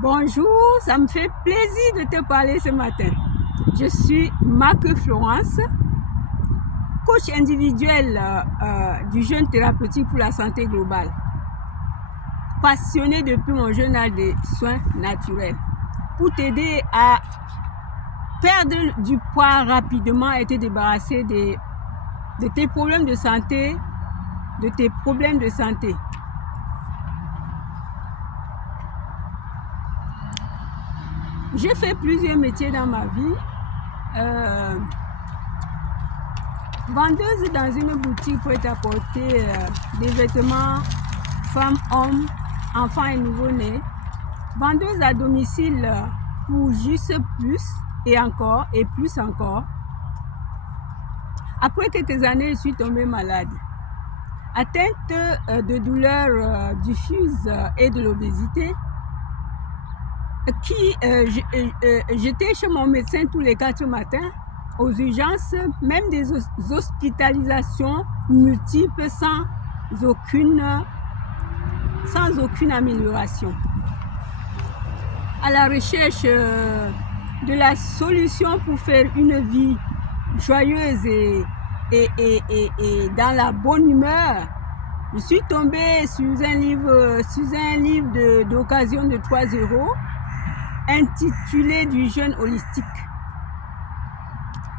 Bonjour, ça me fait plaisir de te parler ce matin. Je suis Marc Florence, coach individuel du jeûne thérapeutique pour la santé globale. Passionnée depuis mon jeune âge des soins naturels pour t'aider à perdre du poids rapidement et te débarrasser de tes problèmes de santé, J'ai fait plusieurs métiers dans ma vie. Vendeuse dans une boutique pour t'apporter des vêtements femmes, hommes, enfants et nouveau-nés. Vendeuse à domicile pour juste plus et encore et plus encore. Après quelques années, je suis tombée malade. Atteinte de douleurs diffuses et de l'obésité. J'étais chez mon médecin tous les 4 matins, aux urgences, même des hospitalisations multiples sans aucune amélioration. À la recherche de la solution pour faire une vie joyeuse et dans la bonne humeur, je suis tombée sur un livre d'occasion de 3 € intitulé du jeûne holistique.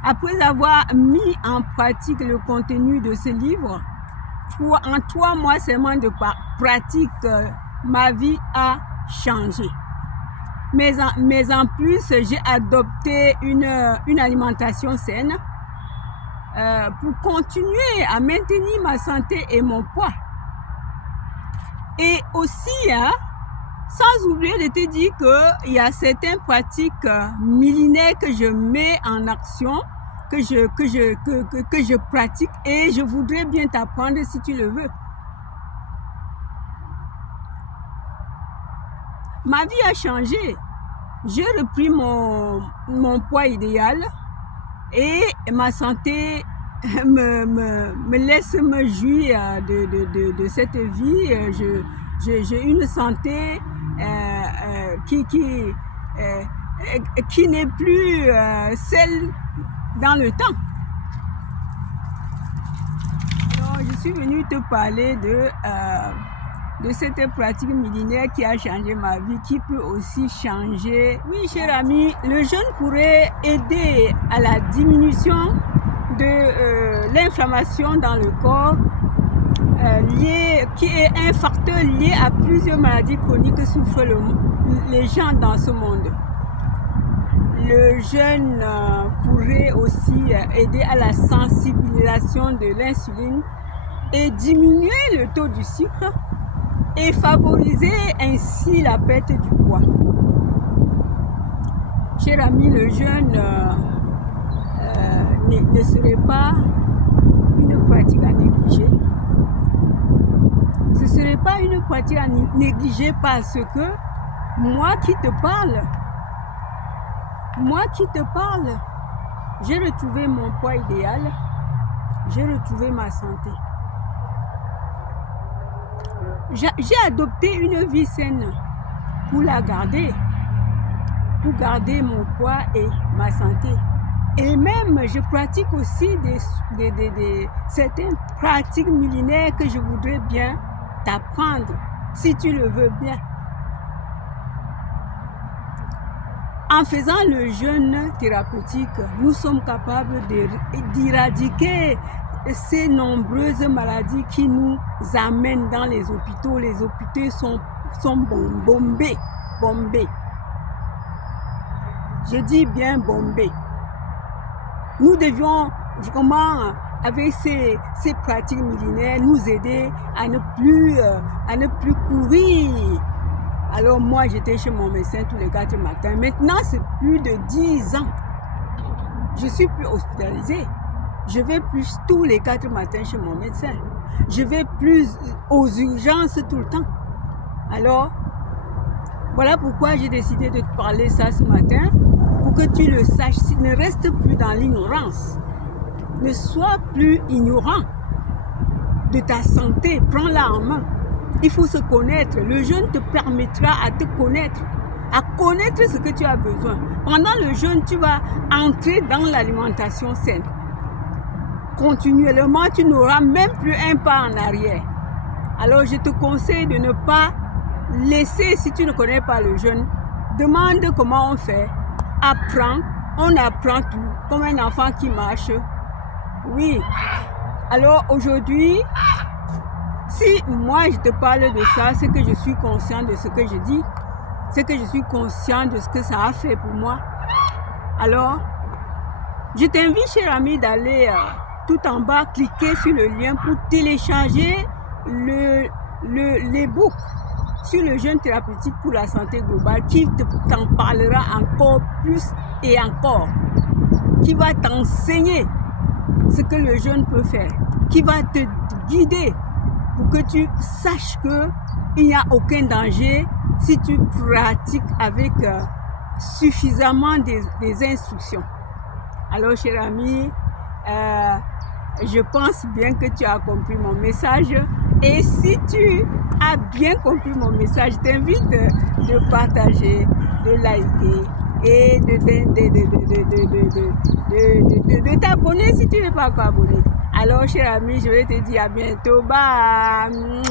Après avoir mis en pratique le contenu de ce livre, en 3 mois seulement de pratique, ma vie a changé. Mais en plus, j'ai adopté une alimentation saine pour continuer à maintenir ma santé et mon poids. Et aussi, sans oublier de te dire qu'il y a certaines pratiques millénaires que je mets en action, que je pratique et je voudrais bien t'apprendre si tu le veux. Ma vie a changé. J'ai repris mon poids idéal et ma santé me laisse me jouir de cette vie. J'ai une santé qui n'est plus celle dans le temps. Alors, je suis venue te parler de cette pratique millénaire qui a changé ma vie, qui peut aussi changer. Oui, cher ami, le jeûne pourrait aider à la diminution de l'inflammation dans le corps, qui est un facteur lié à plusieurs maladies chroniques que souffrent les gens dans ce monde. Le jeûne pourrait aussi aider à la sensibilisation de l'insuline et diminuer le taux du sucre et favoriser ainsi la perte du poids. Cher ami, le jeûne ne serait pas une pratique à négliger. Ce ne serait pas une pratique à négliger parce que moi qui te parle, j'ai retrouvé mon poids idéal, j'ai retrouvé ma santé. J'ai adopté une vie saine pour la garder, pour garder mon poids et ma santé. Et même, je pratique aussi certaines pratiques millénaires que je voudrais bien t'apprendre, si tu le veux bien. En faisant le jeûne thérapeutique, nous sommes capables d'éradiquer ces nombreuses maladies qui nous amènent dans les hôpitaux. Les hôpitaux sont bombés. Je dis bien bombés. Nous devions vraiment, avec ces pratiques millénaires, nous aider à ne plus courir. Alors moi, j'étais chez mon médecin tous les 4 matins. Maintenant, c'est plus de 10 ans. Je suis plus hospitalisée. Je vais plus tous les 4 matins chez mon médecin. Je vais plus aux urgences tout le temps. Alors, voilà pourquoi j'ai décidé de te parler ça ce matin, pour que tu le saches. Ne reste plus dans l'ignorance. Ne sois plus ignorant de ta santé. Prends-la en main. Il faut se connaître. Le jeûne te permettra à te connaître. à connaître ce que tu as besoin. Pendant le jeûne, tu vas entrer dans l'alimentation saine. Continuellement, tu n'auras même plus un pas en arrière. Alors, je te conseille de ne pas laisser, si tu ne connais pas le jeûne, demande comment on fait, apprends, on apprend tout, comme un enfant qui marche. Oui. Alors, aujourd'hui, si moi je te parle de ça, c'est que je suis conscient de ce que je dis, c'est que je suis conscient de ce que ça a fait pour moi. Alors, je t'invite, cher ami, d'aller tout en bas, cliquer sur le lien pour télécharger l'e-book sur le jeûne thérapeutique pour la santé globale qui t'en parlera encore plus et encore, qui va t'enseigner ce que le jeûne peut faire, qui va te guider pour que tu saches qu'il n'y a aucun danger si tu pratiques avec suffisamment des instructions. Alors, cher ami, je pense bien que tu as compris mon message. Et si tu as bien compris mon message, je t'invite de partager, de liker et de t'abonner si tu n'es pas encore abonné. Alors, cher ami, je vais te dire à bientôt. Bye!